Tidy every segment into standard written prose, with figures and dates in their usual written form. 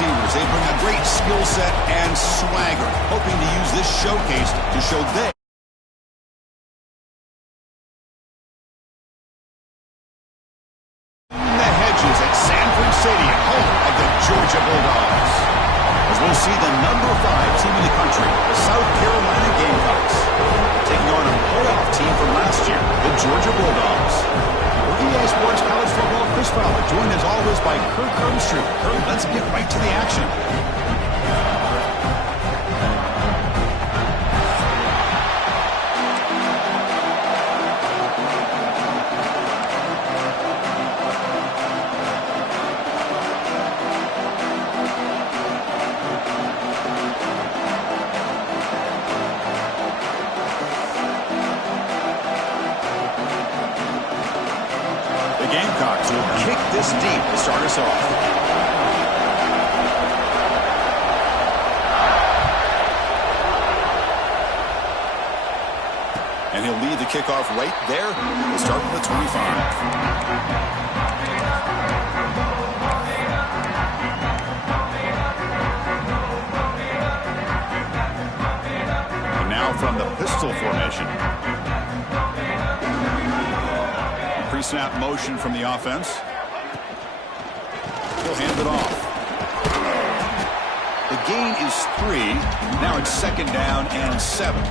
receivers. They bring a great skill set and swagger, hoping to use this showcase to show they... The hedges at Sanford Stadium, home of the Georgia Bulldogs. As we'll see the number 5 team in the country, the South Carolina Gamecocks, taking on a playoff team from last year, the Georgia Bulldogs. For EA Sports College Football, Chris Fowler, joined as always by Kirk Herbstreit. Kirk, let's get right to the action. Gamecocks will kick this deep to start us off. And he'll lead the kickoff right there. We'll start with the 25. And now from the pistol formation. Pre-snap motion from the offense. He'll hand it off. The gain is 3. Now it's 2nd down and 7.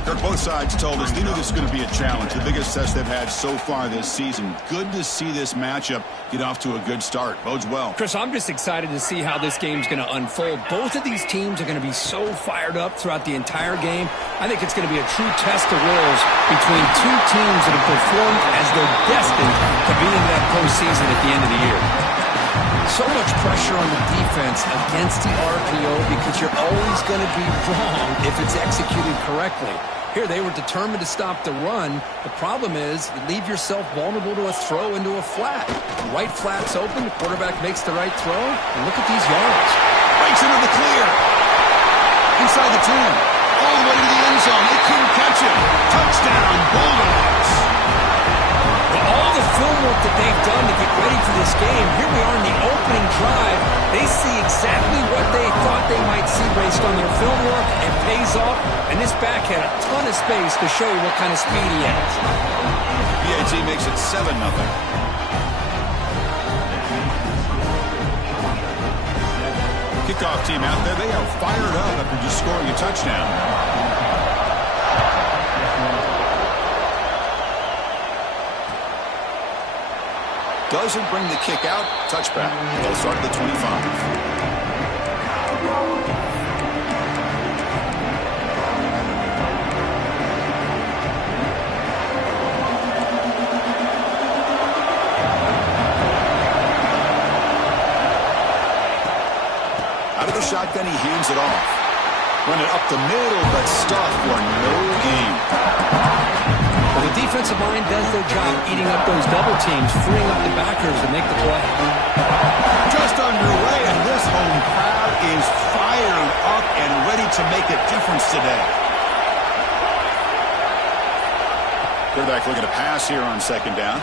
Kirk, both sides told us they knew this was going to be a challenge, the biggest test they've had so far this season. Good to see this matchup get off to a good start. Bodes well. Chris, I'm just excited to see how this game's going to unfold. Both of these teams are going to be so fired up throughout the entire game. I think it's going to be a true test of wills between two teams that have performed as they're destined to be in that postseason at the end of the year. So much pressure on the defense against the RPO because you're always going to be wrong if it's executed correctly. Here, they were determined to stop the run. The problem is you leave yourself vulnerable to a throw into a flat. The right flat's open, the quarterback makes the right throw, and look at these yards. Breaks into the clear. Inside the 10. All the way to the end zone. They couldn't catch him. Touchdown, Bulldogs. Well, all the film work that they've done to get ready for this game, here we are in the opening drive. They see exactly what they thought they might see based on their film work. It pays off, and this back had a ton of space to show you what kind of speed he has. BAT makes it 7-0. Kickoff team out there, they are fired up after just scoring a touchdown. Doesn't bring the kick out. Touchback. They'll start at the 25. Out of the shotgun, he hands it off. Run it up the middle, but stuffed for no gain. Well, the defensive line does their job eating up those double teams, freeing up the backers to make the play. Just underway, and this home crowd is fired up and ready to make a difference today. Quarterback looking to pass here on 2nd down.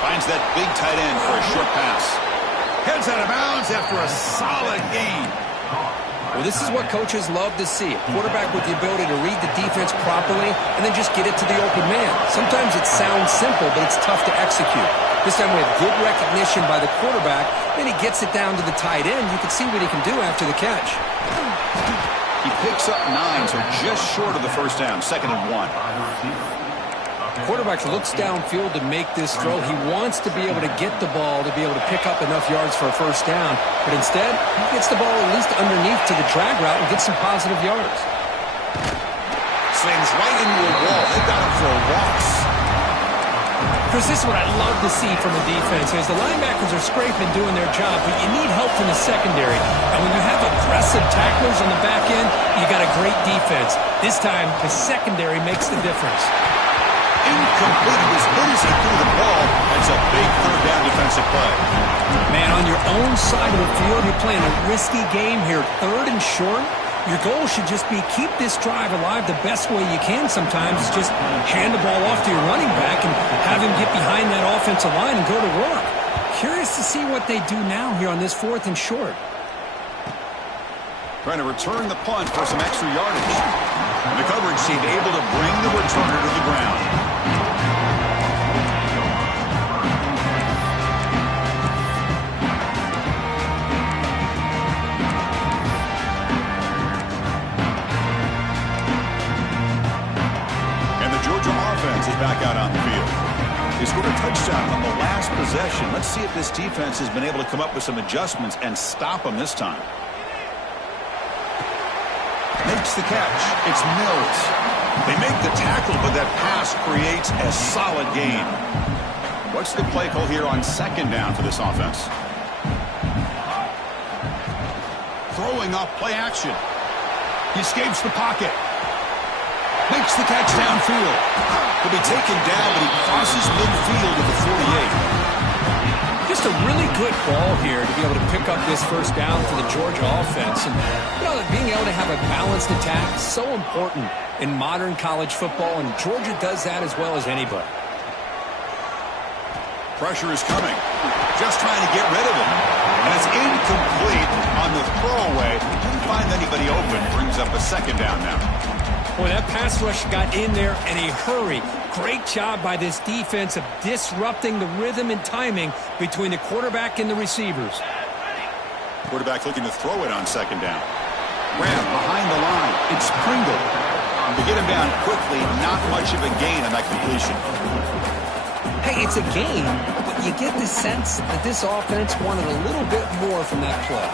Finds that big tight end for a short pass. Heads out of bounds after a solid gain. Well, this is what coaches love to see. A quarterback with the ability to read the defense properly and then just get it to the open man. Sometimes it sounds simple, but it's tough to execute. This time we have good recognition by the quarterback. Then he gets it down to the tight end. You can see what he can do after the catch. He picks up 9, so just short of the first down. 2nd and 1. Quarterback looks downfield to make this throw. He wants to be able to get the ball to be able to pick up enough yards for a first down. But instead, he gets the ball at least underneath to the drag route and gets some positive yards. Slings right into a wall. They've got him for walks. Chris, this is what I love to see from a defense. As the linebackers are scraping, doing their job, but you need help from the secondary. And when you have aggressive tacklers on the back end, you got a great defense. This time, the secondary makes the difference. Incomplete. It was hit as he threw the ball. That's a big 3rd down defensive play. Man, on your own side of the field, you're playing a risky game here. 3rd and short. Your goal should just be keep this drive alive the best way you can sometimes. Just hand the ball off to your running back and have him get behind that offensive line and go to work. Curious to see what they do now here on this 4th and short. Trying to return the punt for some extra yardage. And the coverage team able to bring the returner to the ground. Offense is back out on the field. They scored a touchdown on the last possession. Let's see if this defense has been able to come up with some adjustments and stop them this time. Makes the catch. It's Mills. They make the tackle, but that pass creates a solid gain. What's the play call here on 2nd down for this offense? Throwing off play action. He escapes the pocket. Makes the catch downfield. He'll be taken down, but he crosses midfield at the 48. Just a really good ball here to be able to pick up this 1st down for the Georgia offense. And, being able to have a balanced attack is so important in modern college football, and Georgia does that as well as anybody. Pressure is coming. Just trying to get rid of him. And it's incomplete on the throwaway. Didn't find anybody open. Brings up a 2nd down now. Boy, that pass rush got in there in a hurry. Great job by this defense of disrupting the rhythm and timing between the quarterback and the receivers. Quarterback looking to throw it on 2nd down. Grab behind the line. It's Pringle. To get him down quickly, not much of a gain on that completion. Hey, it's a gain, but you get the sense that this offense wanted a little bit more from that play.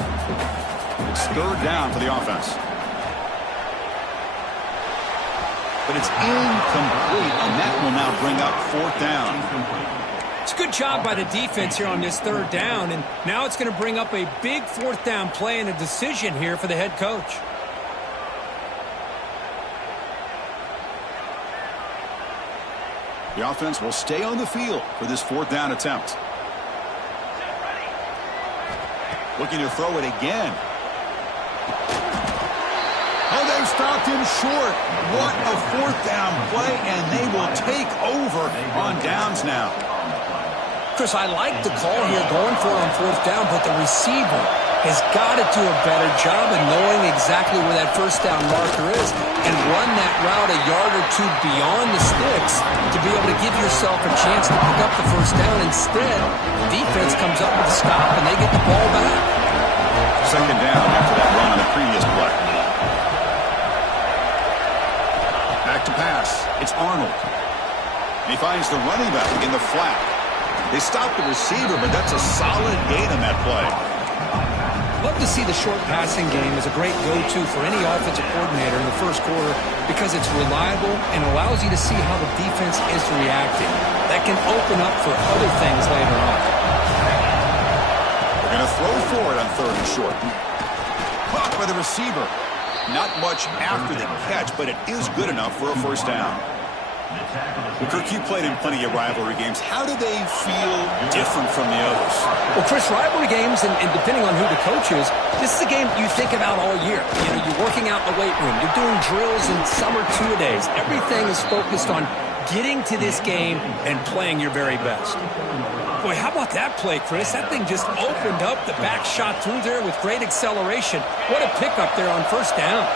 It's 3rd down for the offense. But it's incomplete, and that will now bring up 4th down. It's a good job by the defense here on this 3rd down, and now it's going to bring up a big 4th down play and a decision here for the head coach. The offense will stay on the field for this 4th down attempt. Looking to throw it again. Oh, they've stopped him short. What a 4th down play, and they will take over on downs now. Chris, I like the call here going for it on 4th down, but the receiver has got to do a better job of knowing exactly where that 1st down marker is and run that route a yard or 2 beyond the sticks to be able to give yourself a chance to pick up the 1st down. Instead, the defense comes up with a stop, and they get the ball back. 2nd down after that run on the previous play. Back to pass. It's Arnold. He finds the running back in the flat. They stop the receiver, but that's a solid gain on that play. Love to see the short passing game as a great go-to for any offensive coordinator in the 1st quarter because it's reliable and allows you to see how the defense is reacting. That can open up for other things later on. They're going to throw for it on 3rd and short. Caught by the receiver. Not much after the catch, but it is good enough for a 1st down. Well, Kirk, you played in plenty of rivalry games. How do they feel different from the others? Well, Chris, rivalry games, and depending on who the coach is, this is a game you think about all year. You're working out in the weight room. You're doing drills in summer 2-a-days. Everything is focused on getting to this game and playing your very best. Boy, how about that play, Chris? That thing just opened up. The back shot through there with great acceleration. What a pickup there on 1st down.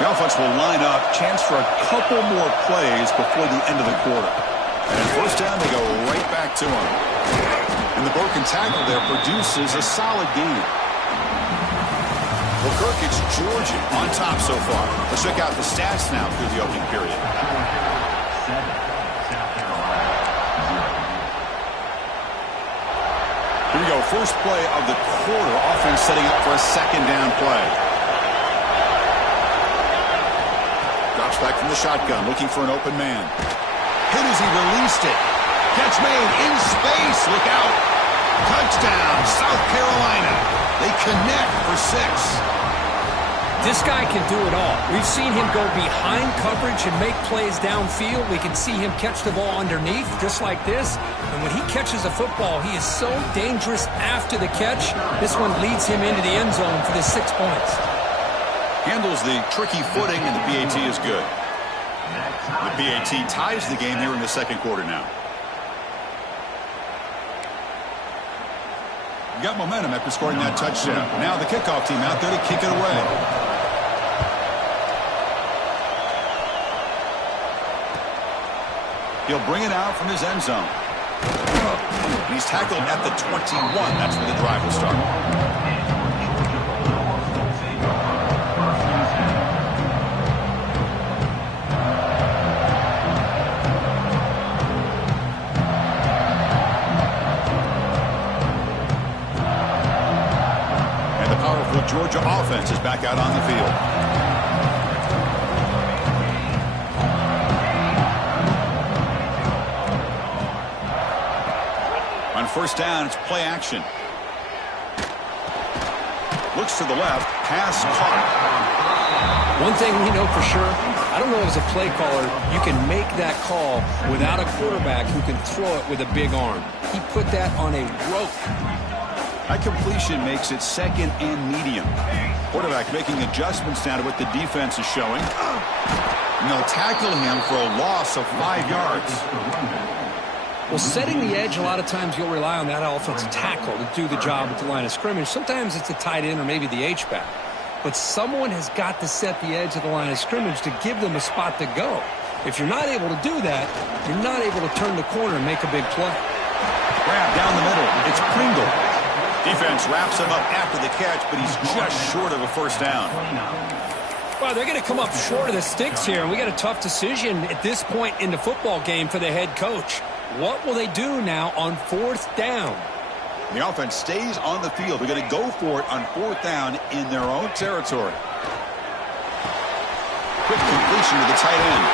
The offense will line up, chance for a couple more plays before the end of the quarter. And at 1st down, they go right back to him. And the broken tackle there produces a solid gain. Well, Kirk, it's Georgia on top so far. Let's check out the stats now through the opening period. Here we go, first play of the quarter. Offense setting up for a 2nd down play. Drops back from the shotgun, looking for an open man. Hit as he released it. Catch made in space. Look out. Touchdown, South Carolina. They connect for 6. This guy can do it all. We've seen him go behind coverage and make plays downfield. We can see him catch the ball underneath, just like this. And when he catches a football, he is so dangerous after the catch. This one leads him into the end zone for the 6 points. Handles the tricky footing, and the PAT is good. The PAT ties the game here in the 2nd quarter now. Got momentum after scoring that touchdown. Now the kickoff team out there to kick it away. He'll bring it out from his end zone. He's tackled at the 21. That's where the drive will start. And the powerful Georgia offense is back out on the field. First down, it's play action. Looks to the left, pass caught. One thing we know for sure, I don't know as a play caller, you can make that call without a quarterback who can throw it with a big arm. He put that on a rope. That completion makes it second and medium. Quarterback making adjustments now to what the defense is showing. And they'll tackle him for a loss of 5 yards. Well, setting the edge, a lot of times you'll rely on that offensive tackle to do the job at the line of scrimmage. Sometimes it's a tight end or maybe the H-back. But someone has got to set the edge of the line of scrimmage to give them a spot to go. If you're not able to do that, you're not able to turn the corner and make a big play. Grab down the middle. It's Pringle. Defense wraps him up after the catch, but he's just short of a first down. Well, they're going to come up short of the sticks here, and we got a tough decision at this point in the football game for the head coach. What will they do now on fourth down? The offense stays on the field. They're going to go for it on fourth down in their own territory. Quick completion to the tight end.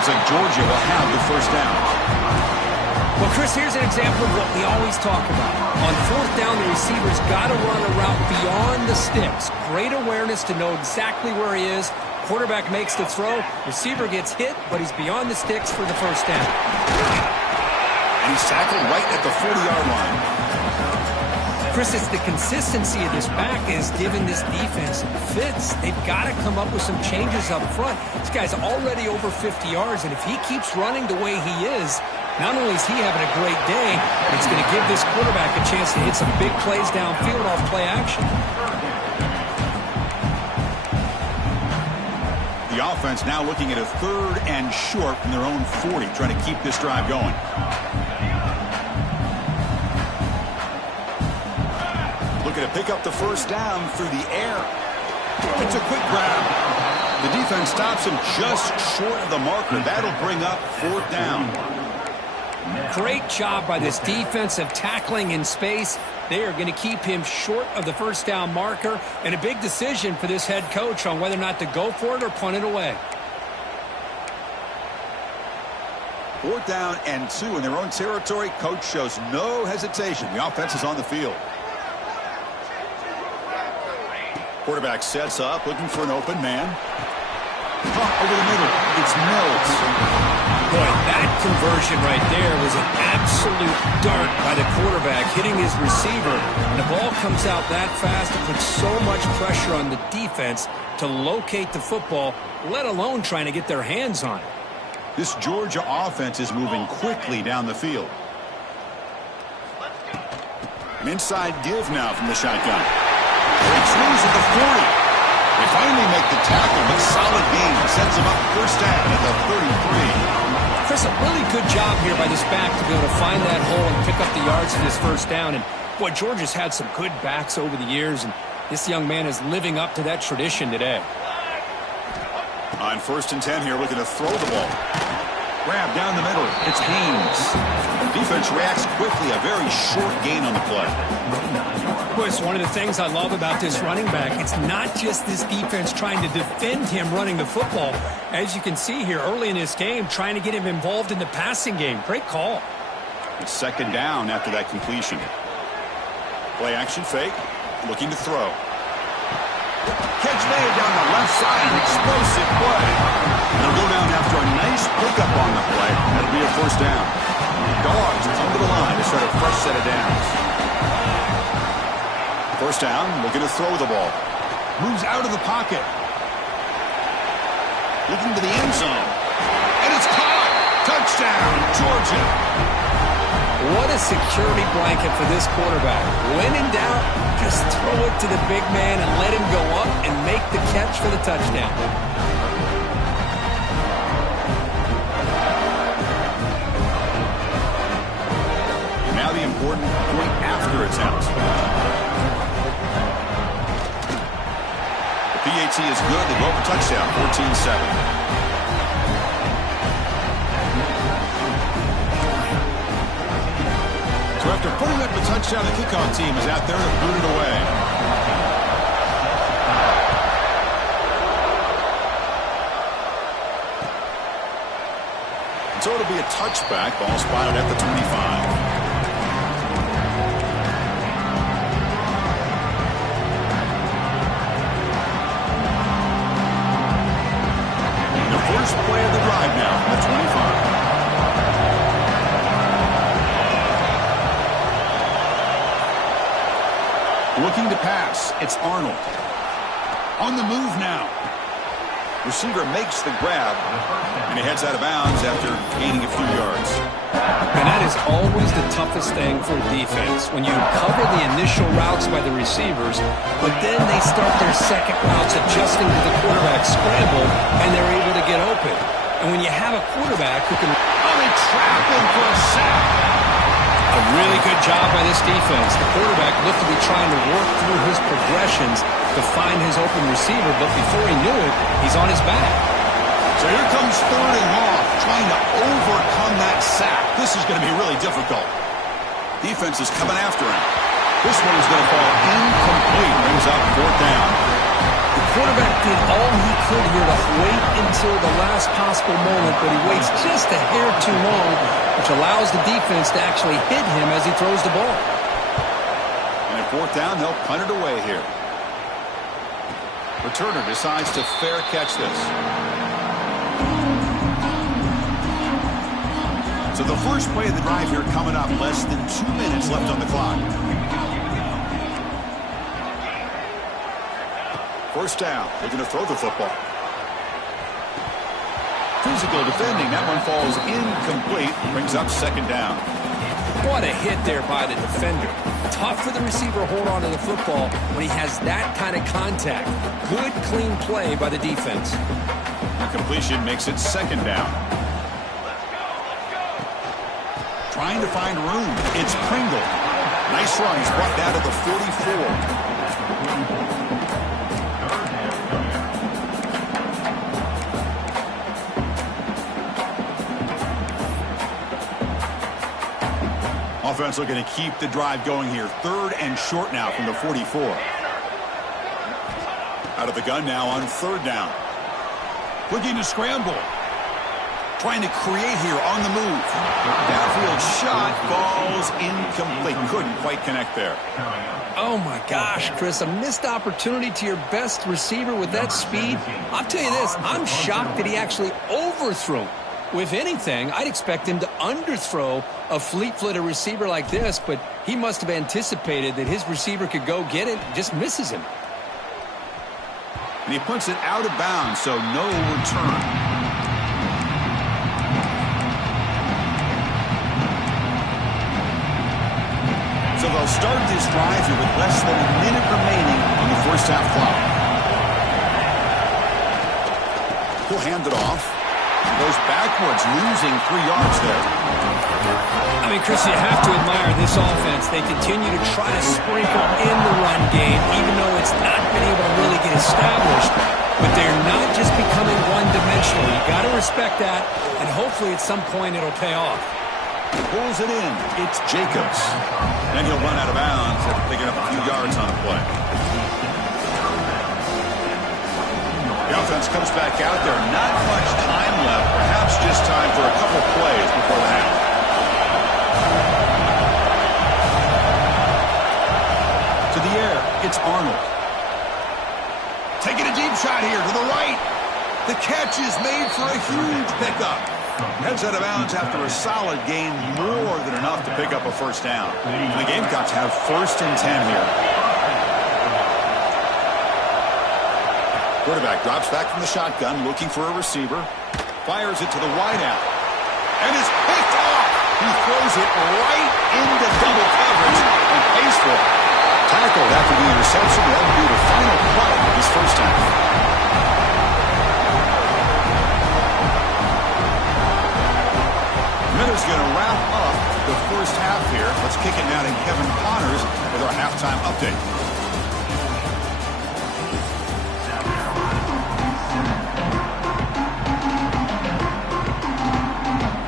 Looks like Georgia will have the first down. Well, Chris, here's an example of what we always talk about. On fourth down, the receiver's got to run a route beyond the sticks. Great awareness to know exactly where he is. Quarterback makes the throw. Receiver gets hit, but he's beyond the sticks for the first down. And he's tackled right at the 40-yard line. Chris, it's the consistency of this back is giving this defense fits. They've got to come up with some changes up front. This guy's already over 50 yards, and if he keeps running the way he is, not only is he having a great day, but it's going to give this quarterback a chance to hit some big plays downfield off play action. The offense now looking at a 3rd and short from their own 40, trying to keep this drive going. Looking to pick up the first down through the air. It's a quick grab. The defense stops him just short of the marker. That'll bring up fourth down. Great job by this defensive tackling in space. They are going to keep him short of the first down marker, and a big decision for this head coach on whether or not to go for it or punt it away. Fourth down and 2 in their own territory. Coach shows no hesitation. The offense is on the field. Quarterback sets up, looking for an open man. Pump over the middle. It's Mills. Boy, that conversion right there was an absolute dart by the quarterback, hitting his receiver. And the ball comes out that fast. It puts so much pressure on the defense to locate the football, let alone trying to get their hands on it. This Georgia offense is moving quickly down the field. An inside give now from the shotgun. Breaks loose at the 40. They finally make the tackle, but solid gain sets them up first down at the 33. Chris, a really good job here by this back to be able to find that hole and pick up the yards for this first down. And, boy, Georgia's had some good backs over the years, and this young man is living up to that tradition today. On 1st and 10 here, looking to throw the ball. Grab down the middle. It's Haynes. Defense reacts quickly. A very short gain on the play. Boy, it's one of the things I love about this running back. It's not just this defense trying to defend him running the football. As you can see here early in this game, trying to get him involved in the passing game. Great call. It's second down after that completion. Play action fake. Looking to throw. Catch made down the left side. Explosive play. It'll go down after a nice pickup on the play. That'll be a first down. Dogs come to the line to start a fresh set of downs. First down, looking to throw the ball. Moves out of the pocket. Looking to the end zone. And it's caught. Touchdown, Georgia. What a security blanket for this quarterback. When in doubt, just throw it to the big man and let him go up and make the catch for the touchdown. Now the important point after it's out. The PAT is good. They go for touchdown, 14-7. So after putting up the touchdown, the kickoff team is out there to boot it away. So it'll be a touchback. Ball spotted at the 25. First play of the drive now from the 25. Looking to pass. It's Arnold. On the move now. Receiver makes the grab, and he heads out of bounds after gaining a few yards. And that is always the toughest thing for a defense, when you cover the initial routes by the receivers, but then they start their second routes adjusting to the quarterback scramble, and they're able to get open. And when you have a quarterback who can... Oh, they trap him for a sack. A really good job by this defense. The quarterback looked to be trying to work through his progressions to find his open receiver, but before he knew it, he's on his back. So here comes third and long, trying to overcome that sack. This is going to be really difficult. Defense is coming after him. This one is going to fall incomplete. Brings up fourth down. The quarterback did all he could here to wait until the last possible moment, but he waits just a hair too long, which allows the defense to actually hit him as he throws the ball. And at fourth down, they'll punt it away here. Returner decides to fair catch this. So the first play of the drive here coming up. Less than 2 minutes left on the clock. First down. They're going to throw the football. Physical defending. That one falls incomplete. Brings up second down. What a hit there by the defender. Tough for the receiver to hold on to the football when he has that kind of contact. Good, clean play by the defense. The completion makes it second down. Trying to find room. It's Pringle. Nice run. He's brought down to the 44. Offense looking to keep the drive going here. Third and short now from the 44. Out of the gun now on third down. Looking to scramble. Trying to create here on the move. Downfield shot falls incomplete. Couldn't quite connect there. Oh my gosh, Chris, a missed opportunity to your best receiver with that speed. I'll tell you this, I'm shocked that he actually overthrew. If anything, I'd expect him to underthrow a fleet-footed receiver like this, but he must have anticipated that his receiver could go get it, just misses him. And he puts it out of bounds, so no return. So they'll start this drive here with less than a minute remaining on the first half clock. He'll hand it off. Goes backwards, losing 3 yards there. I mean, Chris, you have to admire this offense. They continue to try to sprinkle in the run game, even though it's not been able to really get established. But they're not just becoming one-dimensional. You got to respect that, and hopefully at some point it'll pay off. Pulls it in. It's Jacobs. Then he'll run out of bounds after picking up a few yards on the play. The offense comes back out there. Not much time left. Perhaps just time for a couple plays before the half. To the air. It's Arnold. Taking a deep shot here to the right. The catch is made for a huge pickup. Heads out of bounds after a solid gain, more than enough to pick up a first down. And the Gamecocks have 1st and 10 here. Quarterback drops back from the shotgun, looking for a receiver. Fires it to the wideout. And is picked off. He throws it right into double coverage and pays for it. Tackled after the interception. That will be the final play of his first half. Miller's going to wrap up the first half here. Let's kick it now to Kevin Connors with our halftime update.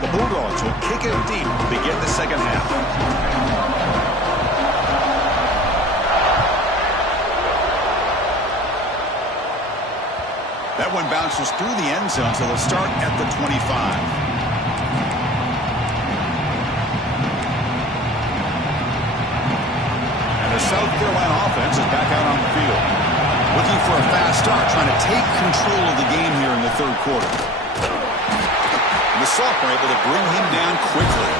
The Bulldogs will kick it deep to begin the second half. That one bounces through the end zone, so they'll start at the 25. South Carolina offense is back out on the field. Looking for a fast start, trying to take control of the game here in the third quarter. And the sophomore able to bring him down quickly.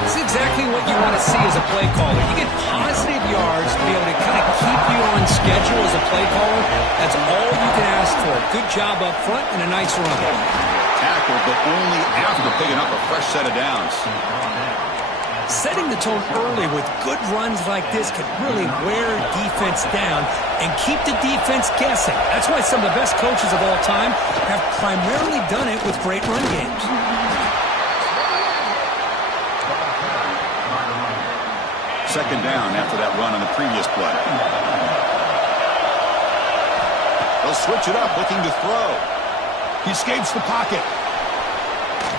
This is exactly what you want to see as a play caller. You get positive yards to be able to kind of keep you on schedule as a play caller. That's all you can ask for. Good job up front and a nice run. Tackled, but only after picking up a fresh set of downs. Setting the tone early with good runs like this can really wear defense down and keep the defense guessing. That's why some of the best coaches of all time have primarily done it with great run games. Second down after that run on the previous play. They'll switch it up, looking to throw. He escapes the pocket.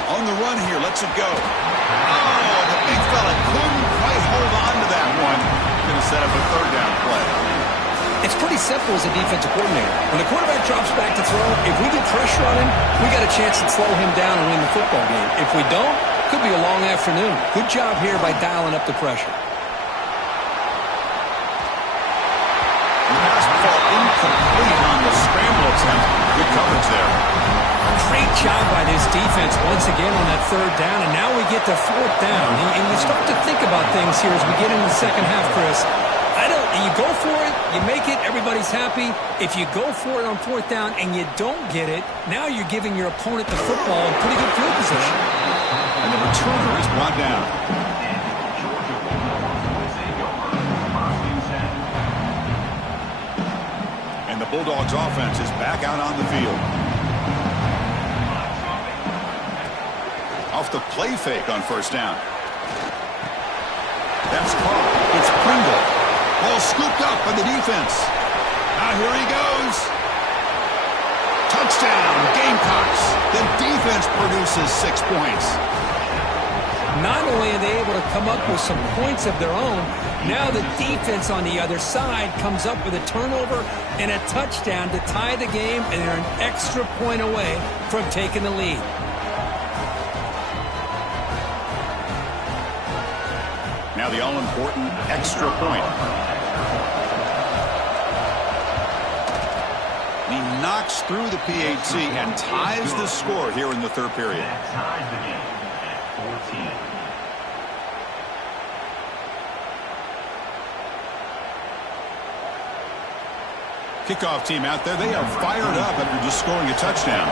On the run here, lets it go. Oh, the big fella couldn't quite hold on to that one. Going to set up a third down play. It's pretty simple as a defensive coordinator. When the quarterback drops back to throw, if we get pressure on him, we got a chance to slow him down and win the football game. If we don't, could be a long afternoon. Good job here by dialing up the pressure. The pass ball incomplete on the scramble attempt. Good coverage there. Great job by this defense once again on that third down, and now we get to fourth down. And you start to think about things here as we get into the second half, Chris. You go for it, you make it, everybody's happy. If you go for it on fourth down and you don't get it, now you're giving your opponent the football in pretty good field position. And the returner is brought down. And the Bulldogs offense is back out on the field. Off the play fake on first down. That's caught. It's Pringle. Ball scooped up by the defense. Now here he goes. Touchdown, Gamecocks. The defense produces 6 points. Not only are they able to come up with some points of their own, now the defense on the other side comes up with a turnover and a touchdown to tie the game, and they're an extra point away from taking the lead. Now the all-important extra point. He knocks through the PAT and ties the score here in the third period. Kickoff team out there. They are fired up after just scoring a touchdown.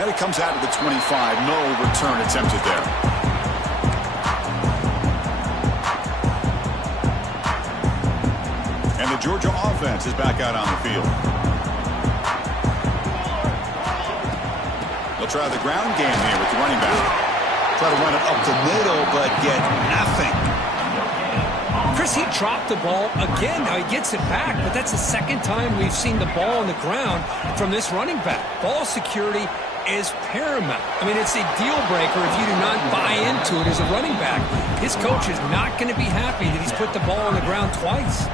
And it comes out to the 25. No return attempted there. And the Georgia offense is back out on the field. They'll try the ground game here with the running back. Try to run it up the middle, but get nothing. Chris, he dropped the ball again. Now he gets it back, but that's the second time we've seen the ball on the ground from this running back. Ball security is paramount. I mean, it's a deal breaker if you do not buy into it as a running back. His coach is not going to be happy that he's put the ball on the ground twice.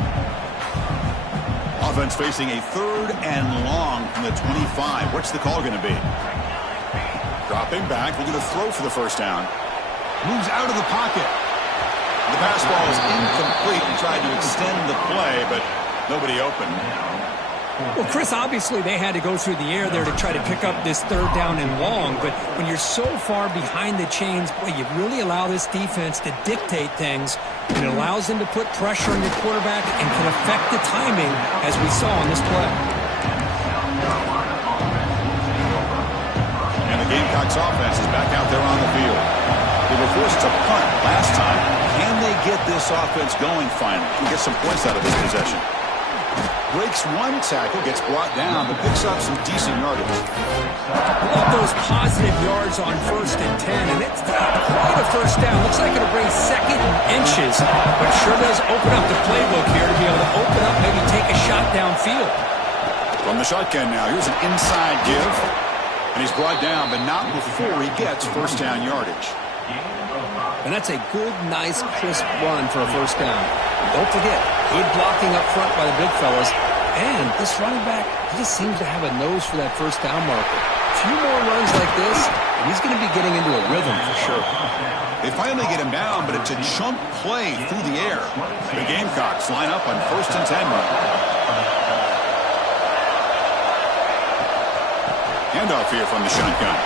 Offense facing a third and long from the 25. What's the call going to be? Dropping back, looking to throw for the first down. Moves out of the pocket. The pass ball is incomplete and tried to extend the play, but nobody open. Well, Chris, obviously they had to go through the air there to try to pick up this third down and long, but when you're so far behind the chains, boy, you really allow this defense to dictate things, and it allows them to put pressure on your quarterback and can affect the timing, as we saw on this play. The Gamecocks offense is back out there on the field. They were forced to punt last time. Can they get this offense going finally and get some points out of this possession? Breaks one tackle, gets brought down, but picks up some decent yardage. Love those positive yards on 1st and 10, and it's not quite a first down. Looks like it'll bring 2nd and inches, but sure does open up the playbook here to be able to open up, maybe take a shot downfield. From the shotgun now, here's an inside give, and he's brought down, but not before he gets first down yardage. And that's a good, nice, crisp run for a first down. Don't forget, good blocking up front by the big fellas. And this running back, he just seems to have a nose for that first down marker. A few more runs like this, and he's going to be getting into a rhythm for sure. They finally get him down, but it's a chunk play through the air. The Gamecocks line up on 1st and 10 run. Handoff here from the shotgun.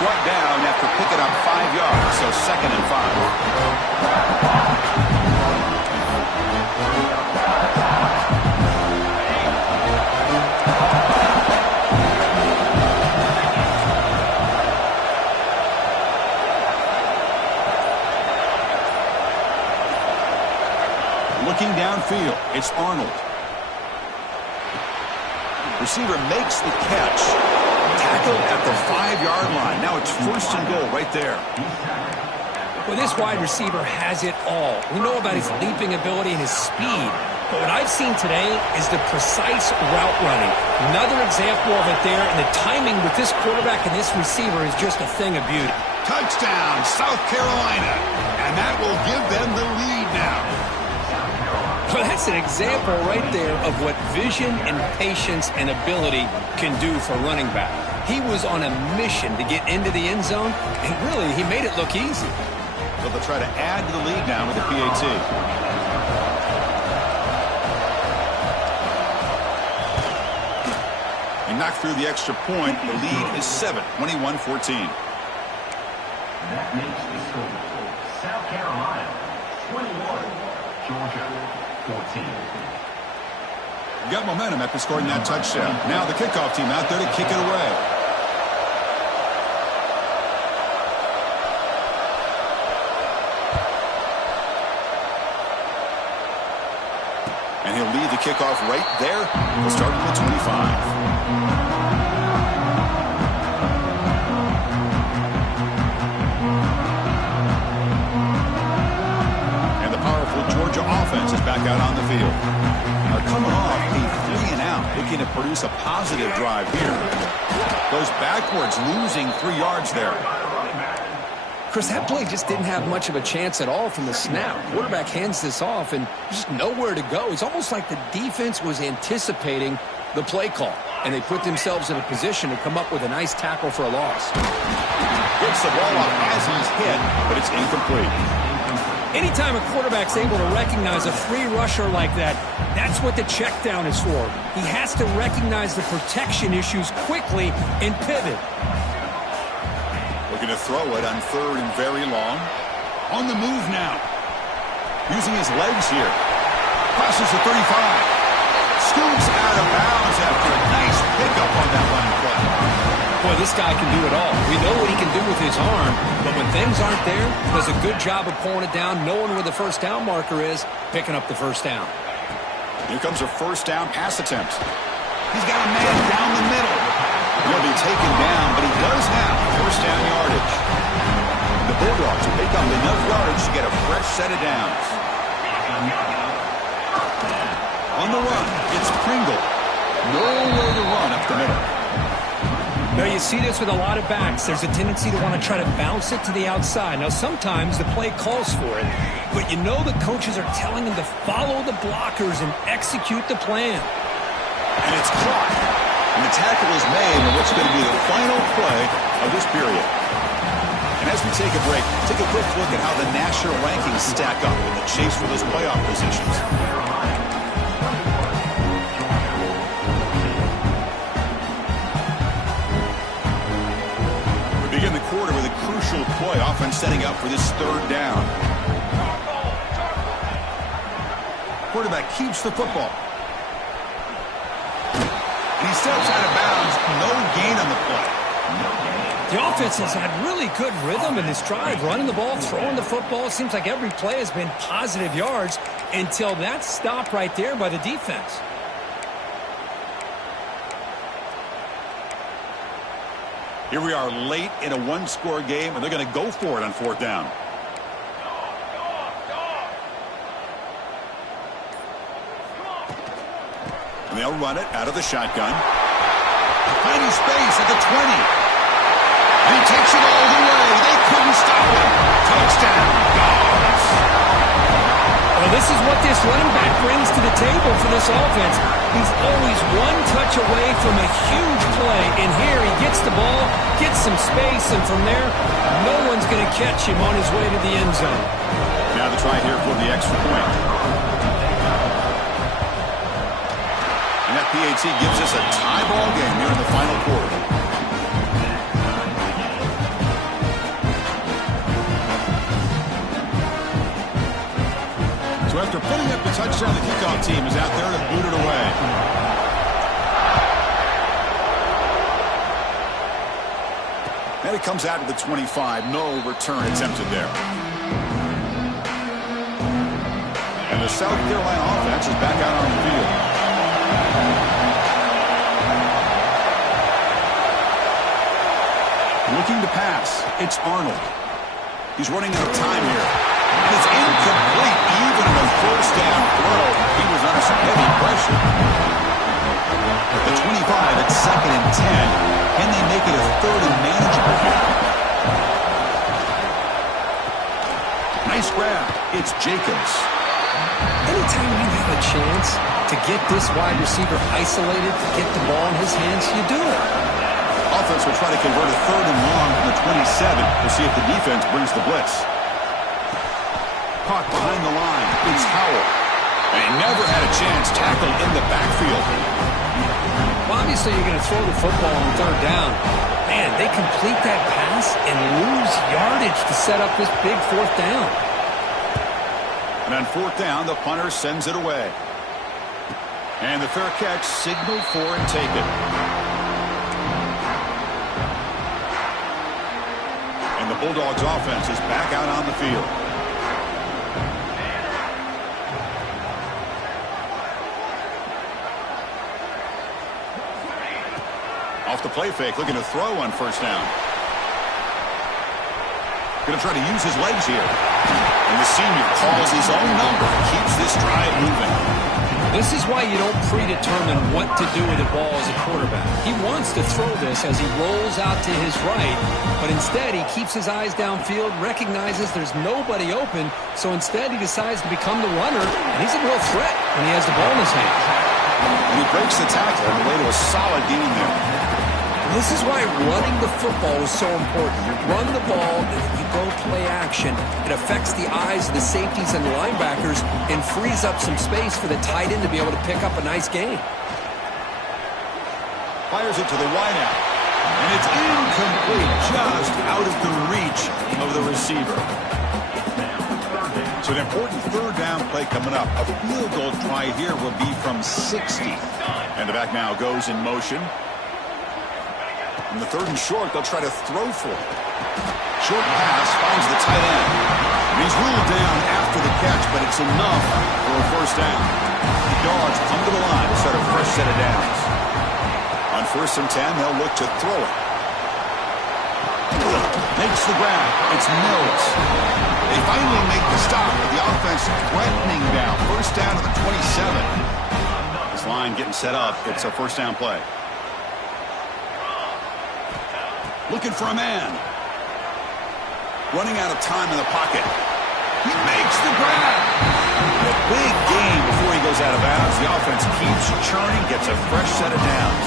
Brought down after picking up 5 yards, so 2nd and 5. Looking downfield, it's Arnold. Receiver makes the catch. Tackled at the 5-yard line. Now it's 1st and goal right there. Well, this wide receiver has it all. We know about his leaping ability and his speed. But what I've seen today is the precise route running. Another example of it there, and the timing with this quarterback and this receiver is just a thing of beauty. Touchdown, South Carolina. And that will give them the lead now. Well, that's an example right there of what vision and patience and ability can do for running back. He was on a mission to get into the end zone, and really, he made it look easy. So they'll try to add to the lead now with the PAT. He knocked through the extra point. The lead is 7, 21-14. That makes the score South Carolina 21, Georgia 14. Got momentum after scoring that touchdown. Now the kickoff team out there to kick it away. And he'll lead the kickoff right there. We'll start with the 25. Georgia offense is back out on the field. Now coming off a 3-and-out, looking to produce a positive drive here. Goes backwards, losing 3 yards there. Chris, that play just didn't have much of a chance at all from the snap. Quarterback hands this off and just nowhere to go. It's almost like the defense was anticipating the play call, and they put themselves in a position to come up with a nice tackle for a loss. Gets the ball off as he's hit, but it's incomplete. Anytime a quarterback's able to recognize a free rusher like that, that's what the check down is for. He has to recognize the protection issues quickly and pivot. Looking to throw it on 3rd and very long. On the move now. Using his legs here. Crosses the 35. Scoops out of bounds after a nice pickup on that running play. Boy, this guy can do it all. We know what he can do with his arm, but when things aren't there, does a good job of pulling it down, knowing where the first down marker is, picking up the first down. Here comes a first down pass attempt. He's got a man down the middle. He'll be taken down, but he does have first down yardage. The Bulldogs pick up enough yardage to get a fresh set of downs. On the run, it's Pringle. Nowhere to run up the middle. Now, you see this with a lot of backs. There's a tendency to want to try to bounce it to the outside. Now, sometimes the play calls for it, but you know the coaches are telling them to follow the blockers and execute the plan. And it's caught. And the tackle is made in what's going to be the final play of this period. And as we take a break, take a quick look at how the national rankings stack up in the chase for those playoff positions. Begin the quarter with a crucial play, offense setting up for this 3rd down. Quarterback keeps the football. And he steps out of bounds, no gain on the play. No gain. The offense has had really good rhythm in this drive, running the ball, throwing the football. It seems like every play has been positive yards until that stop right there by the defense. Here we are late in a one-score game, and they're going to go for it on fourth down. And they'll run it out of the shotgun. Finding space at the 20. And he takes it all the way. They couldn't stop him. Touchdown, Dogs. Well, this is what this running back brings to the table for this offense. He's always one touch away from a huge play. And here he gets the ball, gets some space, and from there, no one's going to catch him on his way to the end zone. Now the try here for the extra point. And that PAT gives us a tie ball game here in the final quarter. So after putting up the touchdown, the kickoff team is out there to boot it away. And it comes out to the 25. No return attempted there. And the South Carolina offense is back out on the field. Looking to pass. It's Arnold. He's running out of time here. And it's incomplete, even on a first down throw. He was under some heavy pressure. The 25 at 2nd and 10. Can they make it a 3rd and manageable here? Nice grab. It's Jacobs. Anytime you have a chance to get this wide receiver isolated, to get the ball in his hands, you do it. Offense will try to convert a 3rd and long from the 27. We'll see if the defense brings the blitz. Caught behind the line. It's Howell. And he never had a chance tackled in the backfield. Well, obviously, you're going to throw the football on 3rd down. Man, they complete that pass and lose yardage to set up this big 4th down. And on 4th down, the punter sends it away. And the fair catch signaled for and taken. And the Bulldogs offense is back out on the field. Off the play fake, looking to throw on 1st down. Going to try to use his legs here. And the senior calls his own number and keeps this drive moving. This is why you don't predetermine what to do with the ball as a quarterback. He wants to throw this as he rolls out to his right, but instead he keeps his eyes downfield, recognizes there's nobody open, so instead he decides to become the runner, and he's a real threat when he has the ball in his hands. And he breaks the tackle on the way to a solid gain there. This is why running the football is so important. You run the ball, you go play action. It affects the eyes of the safeties and linebackers and frees up some space for the tight end to be able to pick up a nice gain. Fires it to the wideout. And it's incomplete, just out of the reach of the receiver. So an important 3rd down play coming up. A field goal try here will be from 60. And the back now goes in motion. On the 3rd and short, they'll try to throw for it. Short pass finds the tight end. And he's ruled down after the catch, but it's enough for a 1st down. The Dogs come to the line to start a fresh set of downs. On 1st and 10, they'll look to throw it. Makes the grab. It's Mills. They finally make the stop, but the offense threatening now. 1st down to the 27. This line getting set up. It's a 1st down play. Looking for a man. Running out of time in the pocket. He makes the grab. A big gain before he goes out of bounds. The offense keeps churning, gets a fresh set of downs.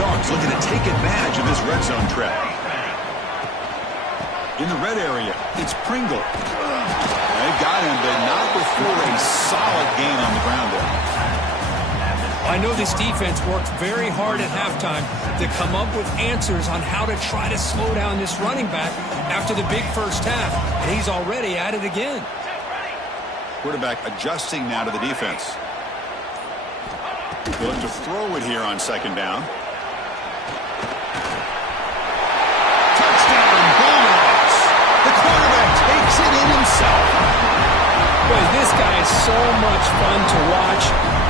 Dogs looking to take advantage of this red zone trip. In the red area, it's Pringle. They got him, but not before a solid gain on the ground there. I know this defense worked very hard at halftime to come up with answers on how to try to slow down this running back after the big 1st half. And he's already at it again. Quarterback adjusting now to the defense. He'll look to throw it here on 2nd down. it in himself. Boy, this guy is so much fun to watch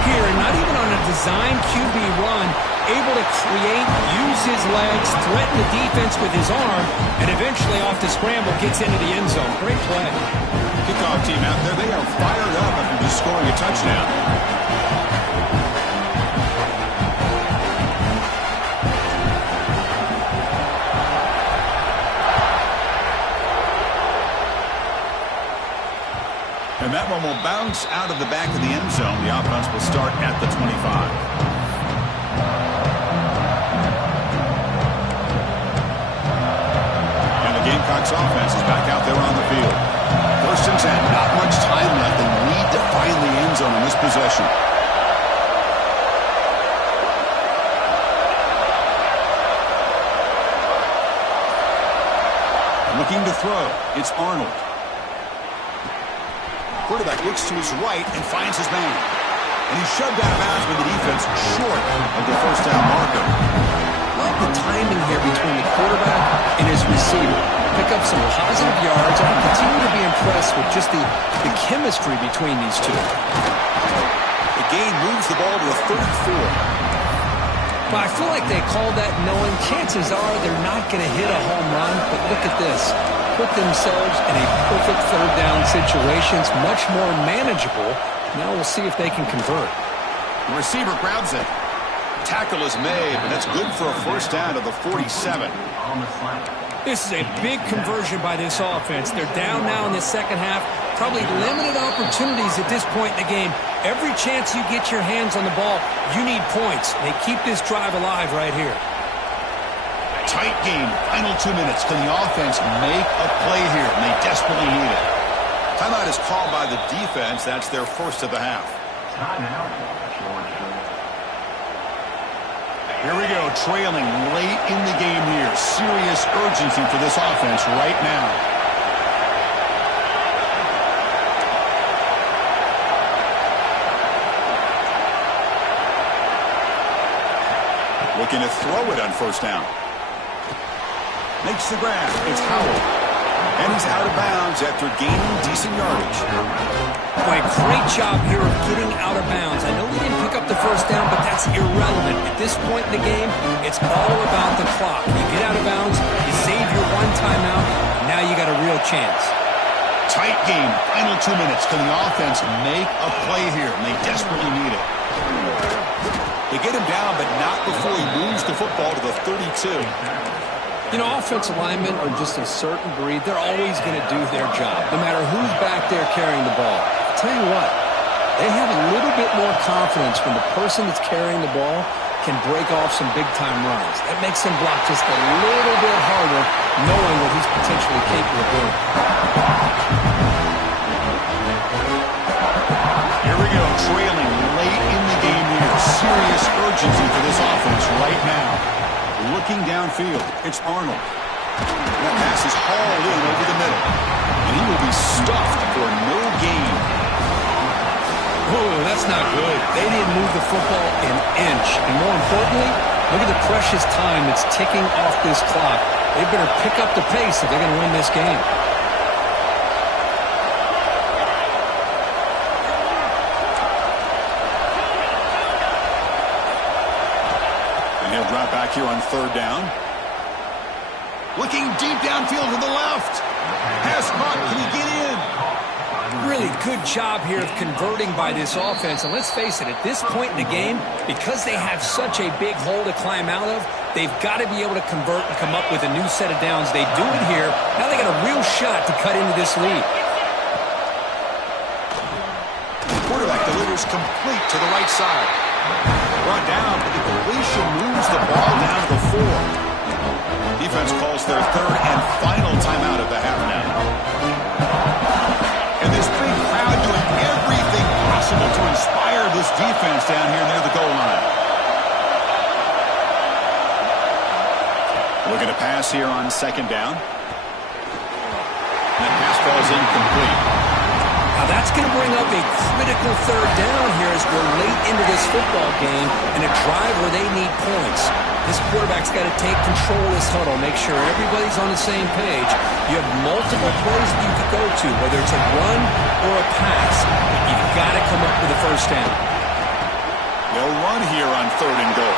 here. Not even on a design QB run, able to create, use his legs, threaten the defense with his arm, and eventually off the scramble gets into the end zone. Great play. Kickoff team out there, they are fired up after just scoring a touchdown. And that one will bounce out of the back of the end zone. The offense will start at the 25. And the Gamecocks offense is back out there on the field. First and 10, not much time left. They need to find the end zone in this possession. Looking to throw. It's Arnold. Quarterback looks to his right and finds his man. And he's shoved out of bounds with the defense short of the first down marker. Love the timing here between the quarterback and his receiver. Pick up some positive yards. I continue to be impressed with just the chemistry between these two. The gain moves the ball to the 34. But I feel like they called that knowing chances are they're not going to hit a home run. But look at this. Put themselves in a perfect third down situation. It's much more manageable. Now we'll see if they can convert. The receiver grabs it. Tackle is made, but that's good for a first down to the 47. This is a big conversion by this offense. They're down now in the second half. Probably limited opportunities at this point in the game. Every chance you get your hands on the ball, you need points. They keep this drive alive right here. Tight game. Final 2 minutes. Can the offense make a play here? And they desperately need it. Timeout is called by the defense. That's their first of the half. Timeout, Georgia. Here we go. Trailing late in the game here. Serious urgency for this offense right now. Looking to throw it on first down. Makes the grab. It's Howell. And he's out of bounds after gaining decent yardage. Boy, great job here of getting out of bounds. I know he didn't pick up the first down, but that's irrelevant. At this point in the game, it's all about the clock. You get out of bounds, you save your one timeout, now you got a real chance. Tight game. Final 2 minutes. Can the offense make a play here? And they desperately need it. They get him down, but not before he moves the football to the 32. You know, offensive linemen are just a certain breed. They're always going to do their job, no matter who's back there carrying the ball. I'll tell you what, they have a little bit more confidence when the person that's carrying the ball can break off some big-time runs. That makes him block just a little bit harder, knowing what he's potentially capable of doing. Here we go, trailing late in the game here. Serious urgency for this offense right now. Looking downfield, it's Arnold. That pass is hauled in over the middle. And he will be stuffed for no gain. Oh, that's not good. They didn't move the football an inch. And more importantly, look at the precious time that's ticking off this clock. They better pick up the pace if they're going to win this game. Drop back here on third down. Looking deep downfield to the left. Pass caught. Can he get in? Really good job here of converting by this offense. And let's face it, at this point in the game, because they have such a big hole to climb out of, they've got to be able to convert and come up with a new set of downs. They do it here. Now they got a real shot to cut into this lead. Quarterback delivers complete to the right side. Brought down, but the completion moves the ball down to the 4. Defense calls their third and final timeout of the half now. And this big crowd doing everything possible to inspire this defense down here near the goal line. Looking to pass here on second down. That pass falls incomplete. Now That's going to bring up a critical third down here as we're late into this football game in a drive where they need points. This quarterback's got to take control of this huddle, make sure everybody's on the same page. You have multiple plays that you could go to, whether it's a run or a pass. But you've got to come up with a first down. They'll run here on 3rd and goal.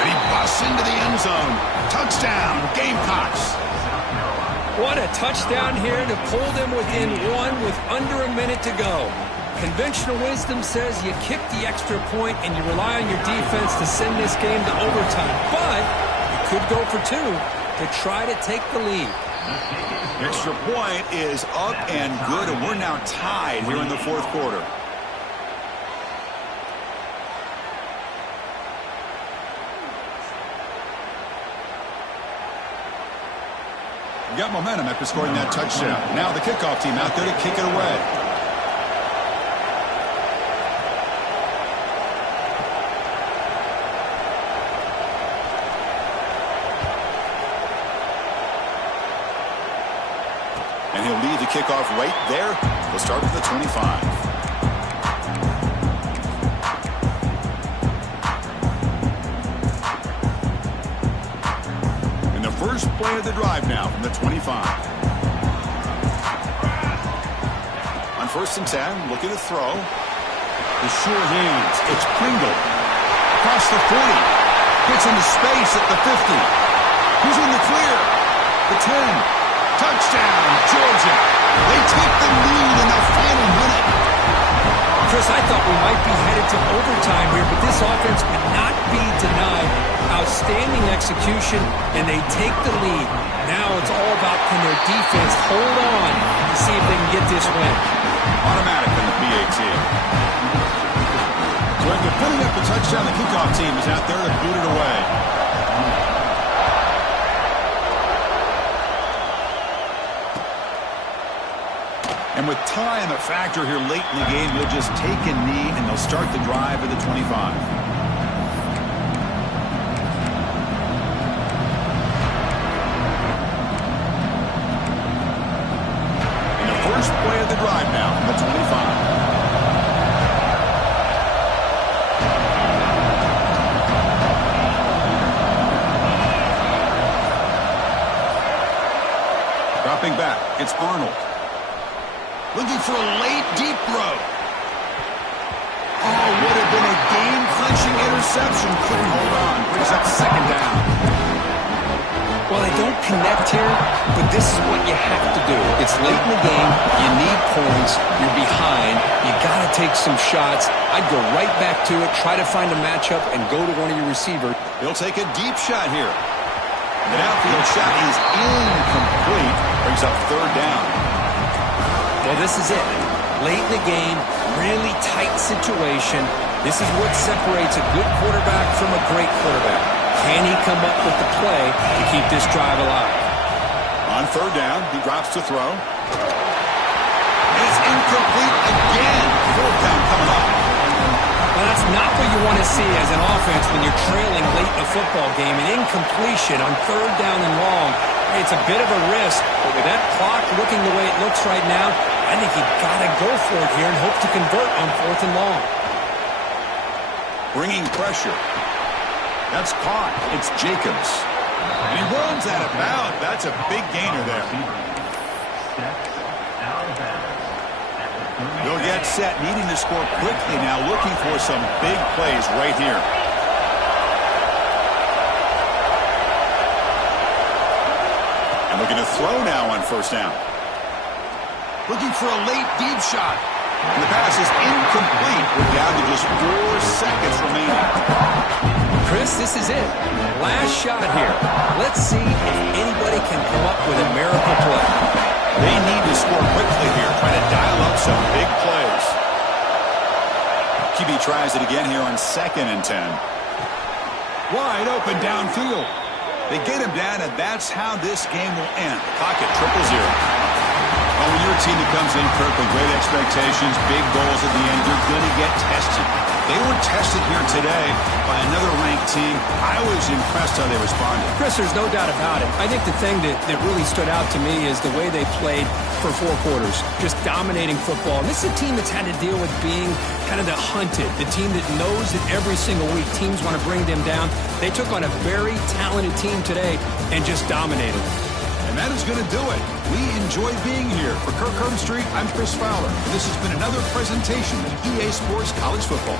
And he busts into the end zone. Touchdown, Gamecocks. What a touchdown here to pull them within one with under a minute to go. Conventional wisdom says you kick the extra point and you rely on your defense to send this game to overtime. But you could go for 2 to try to take the lead. Extra point is up and good, and we're now tied here in the 4th quarter. Got momentum after scoring that touchdown. Now the kickoff team out there to kick it away. And he'll leave the kickoff right there. We'll start with the 25. First play of the drive now from the 25. On 1st and 10, looking to throw. The sure hands. It's Pringle. Across the 40. Gets into space at the 50. He's in the clear. The 10. Touchdown, Georgia. They take the lead in the final minute. Chris, I thought we might be headed to overtime here, but this offense could not be denied. Outstanding execution, and they take the lead. Now it's all about can their defense hold on to see if they can get this win. Automatic in the PAT. So after putting up the touchdown, the kickoff team is out there to boot it away. And with time a factor here late in the game, they'll just take a knee and they'll start the drive at the 25. First play of the drive now from the 25. Dropping back, it's Arnold. Looking for a late deep throw. Oh, would have been a game-clinching interception. Couldn't hold on. Brings up 2nd down. Well, they don't connect here, but this is what you have to do. It's late in the game. You need points. You're behind. You got to take some shots. I'd go right back to it, try to find a matchup, and go to one of your receivers. He'll take a deep shot here. The outfield shot is incomplete. Brings up 3rd down. Well, this is it. Late in the game, really tight situation. This is what separates a good quarterback from a great quarterback. Can he come up with the play to keep this drive alive? On 3rd down, he drops to throw. And it's incomplete again. 4th down coming up. Well, that's not what you want to see as an offense when you're trailing late in a football game. An incompletion on 3rd down and long. It's a bit of a risk, but with that clock looking the way it looks right now, I think you've got to go for it here and hope to convert on 4th and long. Bringing pressure. That's caught. It's Jacobs. And he runs out of bounds. That's a big gainer there. They'll get set, needing to score quickly now, looking for some big plays right here. And looking to throw now on 1st down. Looking for a late deep shot. And the pass is incomplete. We're down to just 4 seconds remaining. Chris, this is it. Last shot here. Let's see if anybody can come up with a miracle play. They need to score quickly here, trying to dial up some big plays. QB tries it again here on 2nd and 10. Wide open downfield. They get him down, and that's how this game will end. Pocket 0-0. Well, when you're team that comes in, Kirk, with great expectations, big goals at the end, you're going to get tested. They were tested here today by another ranked team. I was impressed how they responded. Chris, there's no doubt about it. I think the thing that really stood out to me is the way they played for 4 quarters, just dominating football. And this is a team that's had to deal with being kind of the hunted, the team that knows that every single week teams want to bring them down. They took on a very talented team today and just dominated. And that is going to do it. We enjoyed being here. For Kirk Herbstreit, I'm Chris Fowler. And this has been another presentation of EA Sports College Football.